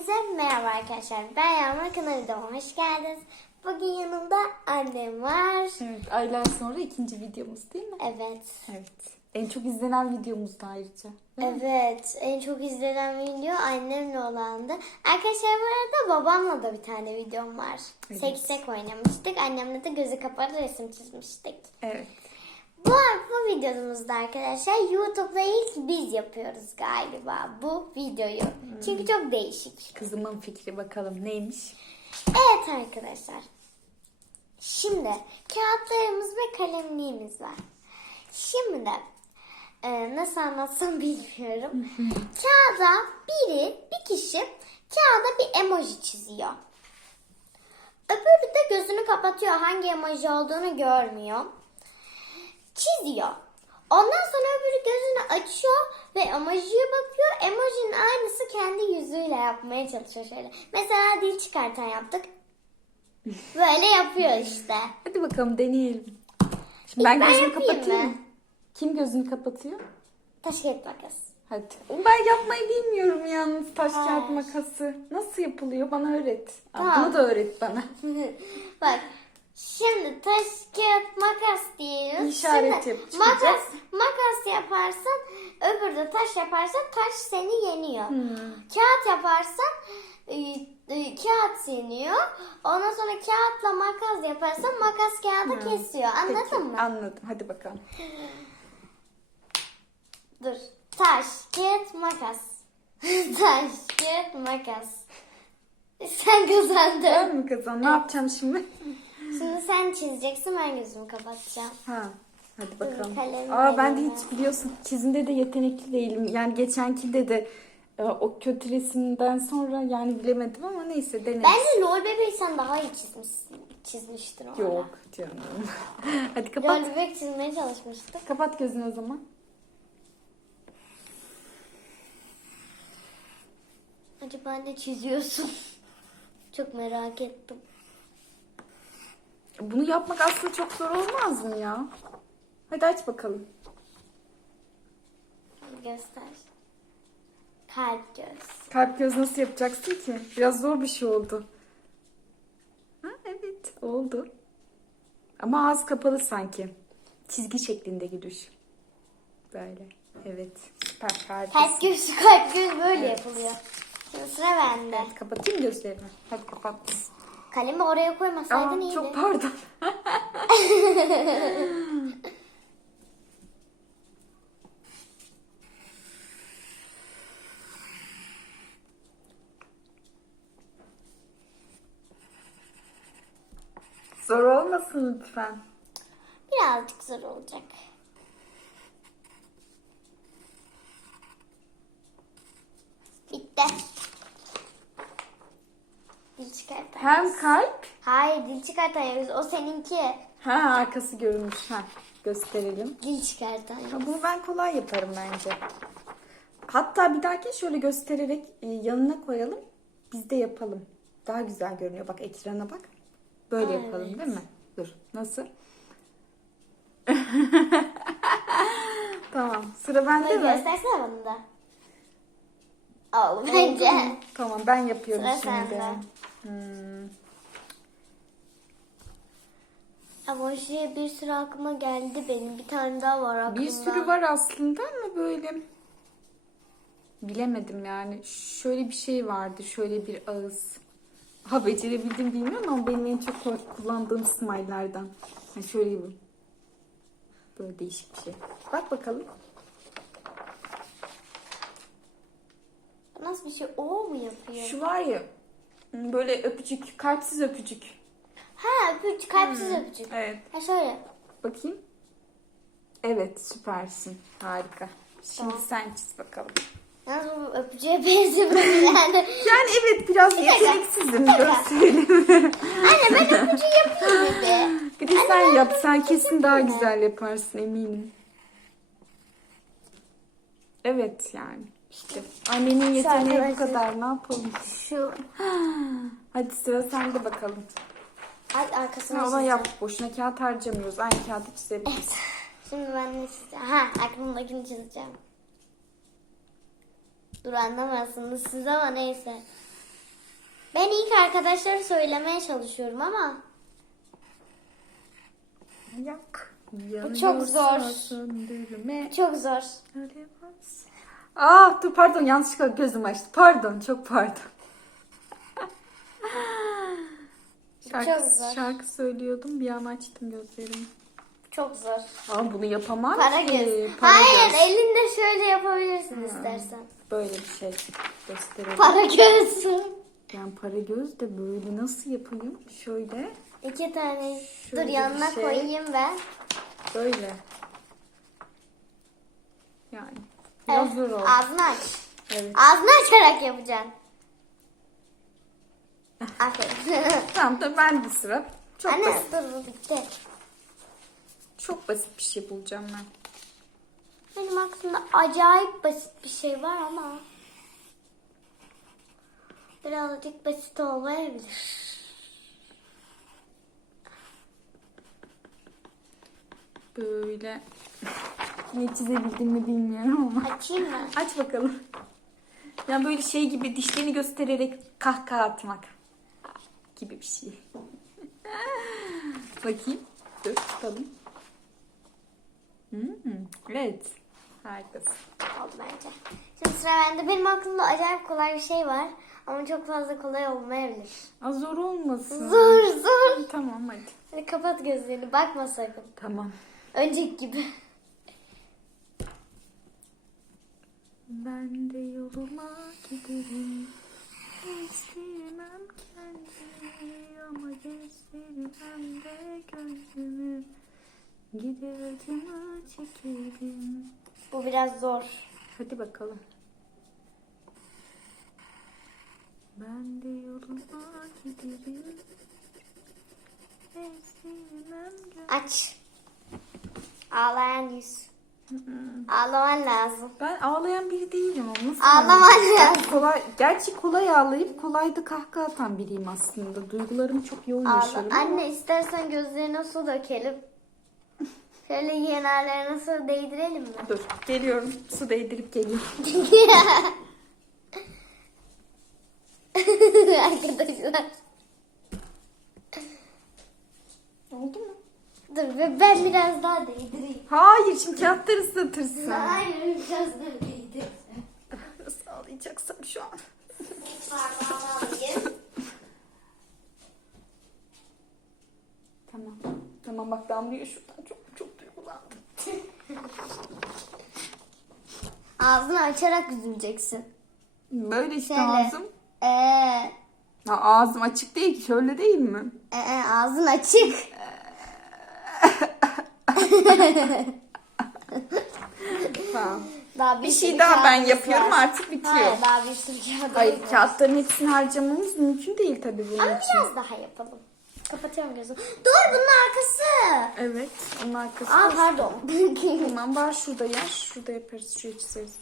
Hepinize merhaba arkadaşlar. Ben Yağmur kanalıma hoş geldiniz. Bugün yanımda annem var. Evet, aylar sonra ikinci videomuz değil mi? Evet. Evet. En çok izlenen videomuz da ayrıca. Evet. En çok izlenen video annemle olandı. Arkadaşlar bu arada babamla da bir tane videom var. Evet. Seksek oynamıştık. Annemle de gözü kapalı resim çizmiştik. Evet. Bu, bu videomuzda arkadaşlar YouTube'da ilk biz yapıyoruz galiba bu videoyu. Çünkü çok değişik. Kızımın fikri bakalım neymiş? Evet arkadaşlar. Şimdi kağıtlarımız ve kalemliğimiz var. Şimdi e, nasıl anlatsam bilmiyorum. Kağıda biri, bir kişi kağıda bir emoji çiziyor. Öbürü de gözünü kapatıyor. Hangi emoji olduğunu görmüyor. Çiziyor. Ondan sonra öbürü gözünü açıyor ve emojiye bakıyor. Emojinin aynısı kendi yüzüyle yapmaya çalışıyor şöyle. Mesela dil çıkartan yaptık. Böyle yapıyor işte. Hadi bakalım deneyelim. Şimdi İlk ben ben gözümü yapayım kapatayım. mı? mı? Kim gözünü kapatıyor? Taş kağıt makas. Hadi. Ben yapmayı bilmiyorum yalnız taş kağıt makası. Nasıl yapılıyor? Bana öğret. Aa, Tamam. Bunu da öğret bana. Bak şimdi taş kağıt makas diyoruz. İşaret Şimdi Makas, makas yaparsan öbürü de taş yaparsan taş seni yeniyor. Hmm. Kağıt yaparsan e, e, kağıt yeniyor. Ondan sonra kağıtla makas yaparsan makas kağıdı kesiyor. Anladın Peki, mı? Anladım. Hadi bakalım. Dur. Taş, kağıt, makas. taş, kağıt, makas. Sen kazandın. Ben mi kazan? Ne yapacağım şimdi? Şimdi sen çizeceksin ben gözümü kapatacağım. Ha. Hadi bakalım. Aa ben de hiç biliyorsun çizimde de yetenekli değilim. Yani geçenki de de e, o kötü resimden sonra yani bilemedim ama neyse deneriz. Bence lol bebeği sen daha iyi çizmişsin. Çizmiştin onu. Yok canım. Hadi kapat. Lol bebek çizmeye çalışmıştık. Kapat gözünü o zaman. Acaba ne çiziyorsun? Çok merak ettim. Bunu yapmak aslında çok zor olmaz mı ya? Hadi aç bakalım. Göster. Kalp göz. Kalp göz nasıl yapacaksın ki? Biraz zor bir şey oldu. Ha, evet oldu. Ama ağız kapalı sanki. Çizgi şeklinde gülüş. Böyle. Evet. Süper kalp. Kalp göz, kalp göz böyle Evet. yapılıyor. Şimdi sıra bende. Kapatayım gözlerimi. Hadi kapat. Kalemi oraya koymasaydın Aa, iyiydi. çok pardon. Zor olmasın lütfen. Birazcık zor olacak. Bitti. Dil çıkartan. Hem kalp. Hayır dil çıkartan yapıyoruz. O seninki. Ha arkası görünmüş. Ha gösterelim. Dil çıkartan Ha, bunu ben kolay yaparım bence. Hatta bir dahaki şöyle göstererek e, yanına koyalım. Biz de yapalım. Daha güzel görünüyor. Bak ekrana bak. Böyle Aa, yapalım evet. değil mi? Dur. Nasıl? tamam. Sıra bende mi? göstersene bana da. Oldu bence. Tamam ben yapıyorum Sıra şimdi. sende. Hmm. Emojiye bir sürü aklıma geldi benim. Bir tane daha var aklımda. Bir sürü var aslında ama böyle bilemedim yani. Şöyle bir şey vardı. Şöyle bir ağız. Ha becerebildim bilmiyorum ama benim en çok kullandığım smile'lardan. Yani şöyle bir böyle değişik bir şey. Bak bakalım. Nasıl bir şey? O mu yapıyor? Şu var ya böyle öpücük, kalpsiz öpücük. Ha öpücük, kalpsiz öpücük. Evet. Ha şöyle. Bakayım. Evet süpersin. Harika. Şimdi Tamam. sen çiz bakalım. Yalnız bu öpücüğe benzemiyor yani. Yani evet biraz yeteneksizim gösterelim. Anne ben öpücüğü yapayım dedi. Bir de sen yap. Sen kesin daha güzel yaparsın eminim. Evet yani. İşte annenin yeteneği bu kadar. Ne yapalım? Şu. Hadi sıra sende bakalım. Ay arkasına Ama yap. Boşuna kağıt harcamıyoruz. Aynı kağıdı çizebiliriz. Şimdi ben ne çizeceğim? Ha aklımdakini çizeceğim. Dur anlamazsınız siz ama neyse. Ben ilk arkadaşları söylemeye çalışıyorum ama Yak. çok zor. Çok zor. Arayamaz. Ah dur pardon yanlışlıkla gözüm açtı. Pardon çok pardon. şarkı, zor. şarkı söylüyordum bir an açtım gözlerimi. Çok zor. Aa bunu yapamam Para ki. göz. Para Hayır, göz. elinde şöyle yapabilirsin istersen. Böyle bir şey gösterelim. Para göz. Yani para göz de böyle nasıl yapayım? Şöyle. İki tane. Şöyle Dur bir yanına şey. koyayım ben. Böyle. Yani. Biraz zor oldu. Ağzını aç. Evet. Ağzını açarak yapacaksın. Aferin. Tamam da ben de sıra. Çok Anne basit. dur bu bitti. Çok basit bir şey bulacağım ben. Benim aklımda acayip basit bir şey var ama birazcık basit olmayabilir. Böyle. Ne çizebildim mi bilmiyorum ama. Açayım mı? Aç bakalım. Yani böyle şey gibi dişlerini göstererek kahkaha atmak gibi bir şey. Bakayım. Dur tutalım. Hmm, evet. Harikasın. Oldu bence. Şimdi sıra bende. Benim aklımda acayip kolay bir şey var. Ama çok fazla kolay olmayabilir. Az zor olmasın. Zor zor. Tamam hadi. Hadi kapat gözlerini. Bakma sakın. Tamam. Önceki gibi. Ben de yoluma giderim. İstemem kendimi ama göstermem de gönlümü. Gider acımı çekerim. Bu biraz zor. Hadi bakalım. Ben de yoluma giderim. Gönlümü. Aç. Ağlayan yüz. Ağlaman lazım. Ben ağlayan biri değilim ama nasıl Ağlaman lazım. Ben kolay, gerçi kolay ağlayıp kolay da kahkaha atan biriyim aslında. Duygularımı çok yoğun Ağla. yaşarım. ama- Anne istersen gözlerine su dökelim. Şöyle yanarlarına su değdirelim mi? Dur geliyorum. Su değdirip geliyorum. Arkadaşlar. Oldu mu? Dur ve ben biraz daha değdireyim. Hayır şimdi kağıtları ıslatırsın. Hayır biraz daha değdir. Nasıl ağlayacaksam şu an. Parmağımı alayım. Tamam. Tamam bak damlıyor şuradan. Çok çok duygulandım. Ağzını açarak üzüleceksin. Böyle işte Şöyle. ağzım. Ee, Ha, ağzım açık değil ki. Şöyle değil mi? ee, ağzın açık. Tamam. Daha Bir şey sürü daha ben kağıdımız yapıyorum var. artık bitiyor. Hayır daha bir sürü kağıdımız Hayır var. kağıtların hepsini harcamamız mümkün değil tabii bunun Ama için. biraz daha yapalım. Kapatıyorum gözümü. Dur bunun arkası. Evet. Onun arkası. Aa pardon. Tamam var şurada ya. Şurada yaparız. Şuraya çizeriz.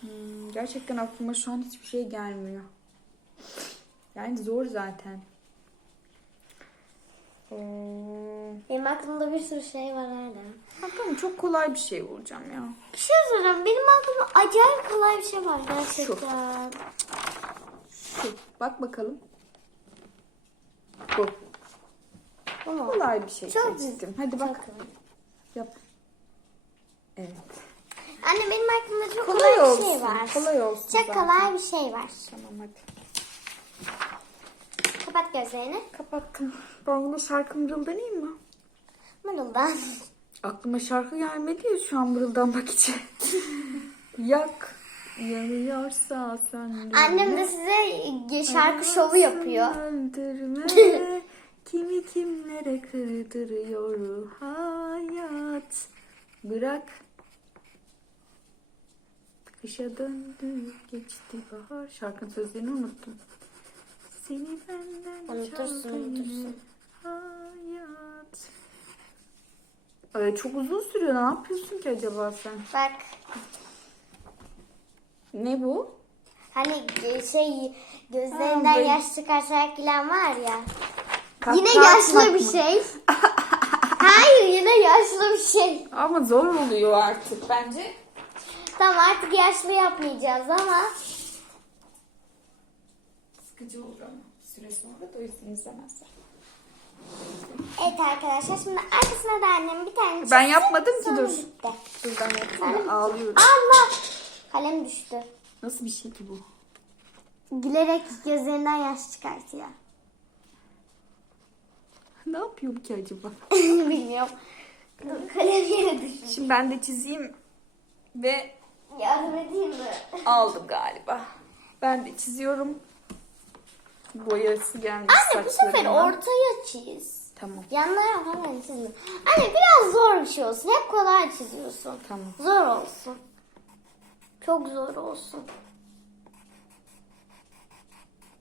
Hmm, gerçekten aklıma şu an hiçbir şey gelmiyor. Yani zor zaten. Ee, Benim aklımda bir sürü şey var hala. bakalım çok kolay bir şey bulacağım ya. Bir şey söyleyeyim. Benim aklımda acayip kolay bir şey var gerçekten. Şu. Bak bakalım. Bu. Mu? Kolay bir şey Çok seçtim. Hadi bak. Çok. Yap. Evet. Anne benim aklımda çok Kolay kolay, olsun. bir şey var. Kolay olsun Çok zaten. kolay bir şey var. Tamam hadi. Kapat gözlerini. Kapattım. Ben yine şarkı mırıldanayım mı? Mırıldan. Aklıma şarkı gelmedi ya şu an mırıldanmak için. Yak. Yanıyorsa söndürme. Annem de size şarkı şovu yapıyor. Öldürme. Kimi kimlere kırdırıyor hayat. Bırak. Kışa döndü geçti bahar. Şarkının sözlerini unuttum. Seni benden Unutursun, unutursun. Hayat. Ee, çok uzun sürüyor. Ne yapıyorsun ki acaba sen? Bak Ne bu? hani şey gözlerinden Ha, böyle- yaş çıkartarak gülen var ya. Kahkaha Yine yaşlı atmak bir mı? şey. Hayır yine yaşlı bir şey. Ama zor oluyor artık bence. Tamam artık yaşlı yapmayacağız ama sıkıcı olur ama bir süre sonra da o yüzden izlemezler. Evet arkadaşlar şimdi arkasına da annem bir tane Ben çizdi, yapmadım ki, sonra dur. bitti. Dur ben yapayım. Ağlıyorum. Allah! Kalem düştü. Nasıl bir şey ki bu? Gülerek gözlerinden yaş çıkartıyor. Ne yapıyorum ki acaba? Bilmiyorum. Kalem yere düştü. Şimdi ben de çizeyim ve Yardım edeyim mi? aldım galiba. Ben de çiziyorum. Boyası gelmiş Anne bu sefer ortaya çiz. Tamam. Yanlara falan çizme. Anne biraz zor bir şey olsun. Hep kolay çiziyorsun. Tamam. Zor olsun. Çok zor olsun.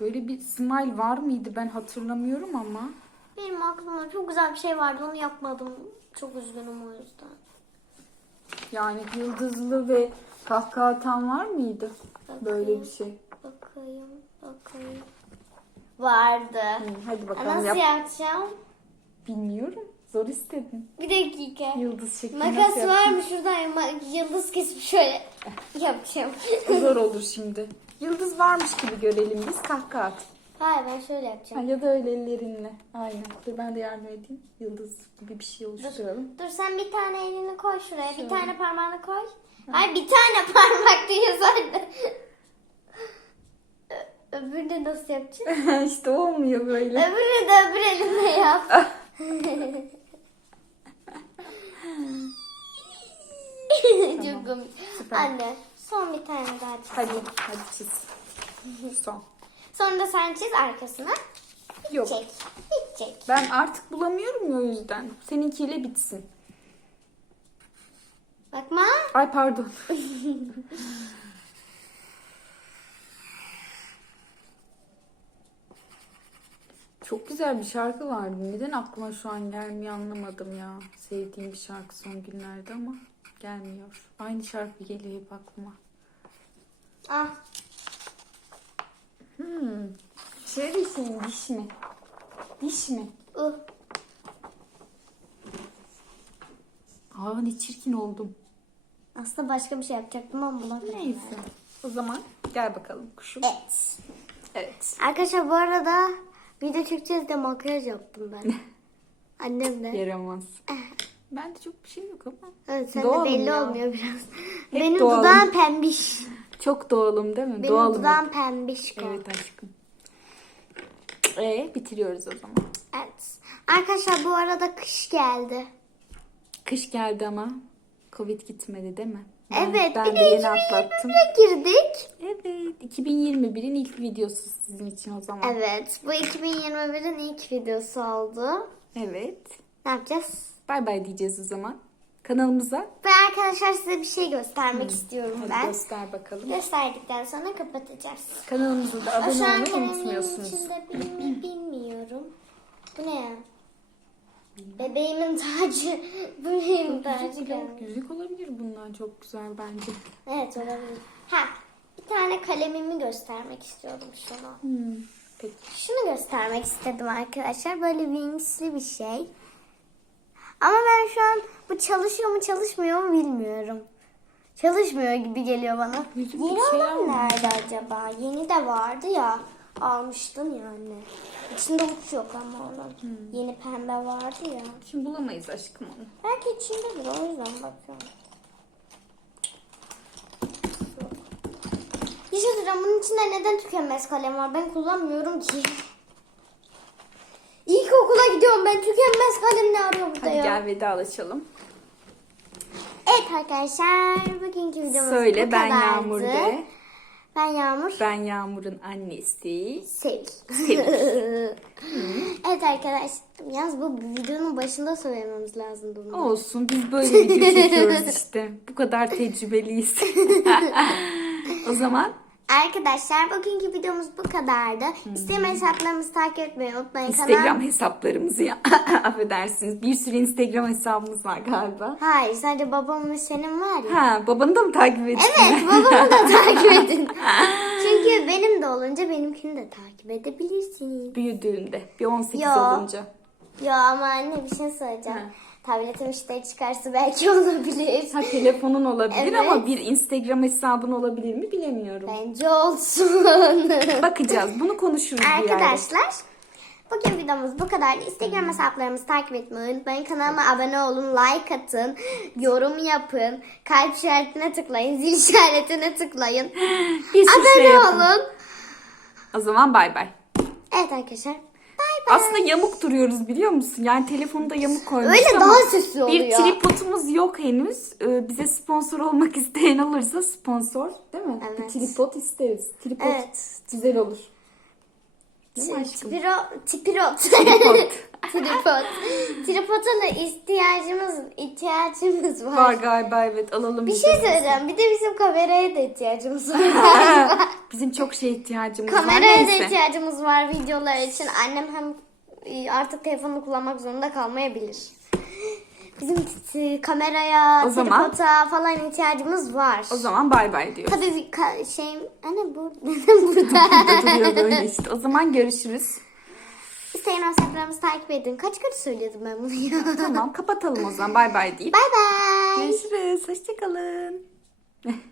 Böyle bir smile var mıydı ben hatırlamıyorum ama. Benim aklımda çok güzel bir şey vardı. Onu yapmadım. Çok üzgünüm o yüzden. Yani yıldızlı ve kahkaha atan var mıydı? Böyle bir şey. Bakayım, bakayım. Vardı. Hı, hadi bakalım Nasıl yap. yapacağım? Bilmiyorum. Zor istedin. Bir dakika. Yıldız şekli Makas nasıl var mı şuradan ma- yıldız kesip şöyle yapacağım. Zor olur şimdi. Yıldız varmış gibi görelim biz kahkaha at. Hayır ben şöyle Ha, yapacağım. ya da öyle ellerinle. Aynen. Dur ben de yardım edeyim. Yıldız gibi bir şey oluşturalım. Dur sen bir tane elini koy şuraya. Bir tane parmağını koy. Hayır bir tane parmak diyor zaten. Öbürünü nasıl yapacaksın? işte olmuyor böyle. Öbürünü de öbür elinle yap. Çok komik. Süper. Anne son bir tane daha çiz. Hadi hadi çiz. Son. Sonra da sen çiz arkasına. Yok. Çek. Çek. Ben artık bulamıyorum ya o yüzden. Seninkiyle bitsin. Bakma. Ay pardon. Çok güzel bir şarkı vardı. Neden aklıma şu an gelmiyor anlamadım ya. Sevdiğim bir şarkı son günlerde ama gelmiyor. Aynı şarkı geliyor hep aklıma. Ah. Hmm. Şey düşünün diş mi? Diş mi? Uh. Aa ne çirkin oldum. Aslında başka bir şey yapacaktım ama bulamadım. Neyse. O zaman gel bakalım kuşum. Evet. Evet. Arkadaşlar bu arada video çekeceğiz de makyaj yaptım ben. Annem de. Yaramaz. Bende çok bir şey yok ama. Evet sen Doğalım de belli ya. olmuyor biraz. Benim doğalım. dudağım pembiş. Çok doğalım değil mi? Benim Doğalım. dudağım pembiş. Evet aşkım. Ee, bitiriyoruz o zaman. Evet. Arkadaşlar bu arada kış geldi. Kış geldi ama Covid gitmedi değil mi? Evet. Ben bir de yeni atlattım. 2021'e girdik. Evet. 2021'in ilk videosu sizin için o zaman. Evet. Bu 2021'in ilk videosu oldu. Evet. Ne yapacağız? Bay bay diyeceğiz o zaman. Kanalımıza. Ve arkadaşlar size bir şey göstermek istiyorum Hadi ben. göster bakalım. Gösterdikten sonra kapatacağız. Kanalımıza da abone şu an olmayı kalemin unutmuyorsunuz. içinde bil- bilmiyorum. Bu ne ya? Bebeğimin tacı. Bebeğimin tacı Yüzük, yüzük olabilir bundan çok güzel bence. Evet olabilir. Ha, bir tane kalemimi göstermek istiyorum şunu. Hmm, Peki. Şunu göstermek istedim arkadaşlar. Böyle wingsli bir şey. Ama ben şu an bu çalışıyor mu çalışmıyor mu bilmiyorum. Çalışmıyor gibi geliyor bana. Yüzük Yeni şey olan nerede acaba? Yeni de vardı ya. Almıştım yani. İçinde uç yok ama onun. Hmm. Yeni pembe vardı ya. Şimdi bulamayız aşkım onu. Belki içindedir o yüzden bakıyorum. Söyleyeceğim. Bunun içinde neden tükenmez kalem var? Ben kullanmıyorum ki. İlkokula gidiyorum ben. Tükenmez kalem ne arıyor burada Hadi ya? gel vedalaşalım. Evet arkadaşlar. Bugünkü videomuz Söyle bu ben kadardı. Yağmur de. Ben Yağmur. Ben Yağmur'un annesi. Sevil. Sevil. evet arkadaşlar. Yalnız bu videonun başında söylememiz lazımdı bunu. Olsun biz böyle video çekiyoruz işte. Bu kadar tecrübeliyiz. o zaman Arkadaşlar bugünkü videomuz bu kadardı. İsteyen hesaplarımızı takip etmeyi unutmayın. Instagram Kanal... hesaplarımızı ya. Affedersiniz. Bir sürü Instagram hesabımız var galiba. Hayır sadece babamın ve senin var ya. Ha babanı da mı takip etsin? Evet babamı da takip edin. Çünkü benim de olunca benimkini de takip edebilirsiniz. Büyüdüğünde. Bir 18 Yo. olunca. Ya ama anne bir şey söyleyeceğim. Ha. Tabletim işte çıkarsa belki olabilir. Ha telefonun olabilir Evet. ama bir Instagram hesabın olabilir mi bilemiyorum. Bence olsun. Bakacağız. Bunu konuşuruz bir yerde. Arkadaşlar bugün videomuz bu kadar. Instagram hesaplarımızı takip etmeyi unutmayın. Kanalıma abone olun, like atın, yorum yapın, kalp işaretine tıklayın, zil işaretine tıklayın. Bir sürü abone şey yapın. olun. O zaman bay bay. Evet arkadaşlar. Aslında yamuk duruyoruz biliyor musun? Yani telefonu da yamuk koymuşuz Öyle ama daha sesli Bir oluyor. tripodumuz yok henüz. Ee, bize sponsor olmak isteyen olursa sponsor değil mi? Evet. Bir tripod isteriz. Tripod Evet. güzel olur. Değil mi aşkım? Tipiro, tipirot. Tripod. Tripod. Tripoda da ihtiyacımız ihtiyacımız var. Var galiba evet alalım. Bir şey söyleyeceğim. Bir de bizim kameraya da ihtiyacımız var. Bizim çok şey ihtiyacımız var. kameraya da Neyse. ihtiyacımız var videolar için. Annem hem e, artık telefonunu kullanmak zorunda kalmayabilir. Bizim e, kameraya, O zaman- tripoda falan ihtiyacımız var. O zaman bay bay diyor. Tabii bir ka- şey, anne bu neden burada? Burada duruyor böyle işte. O zaman görüşürüz. Instagram hesaplarımızı takip edin. Kaç kere söyledim ben bunu ya? Tamam kapatalım o zaman bay bay deyip. Bay bay. Görüşürüz. Hoşçakalın.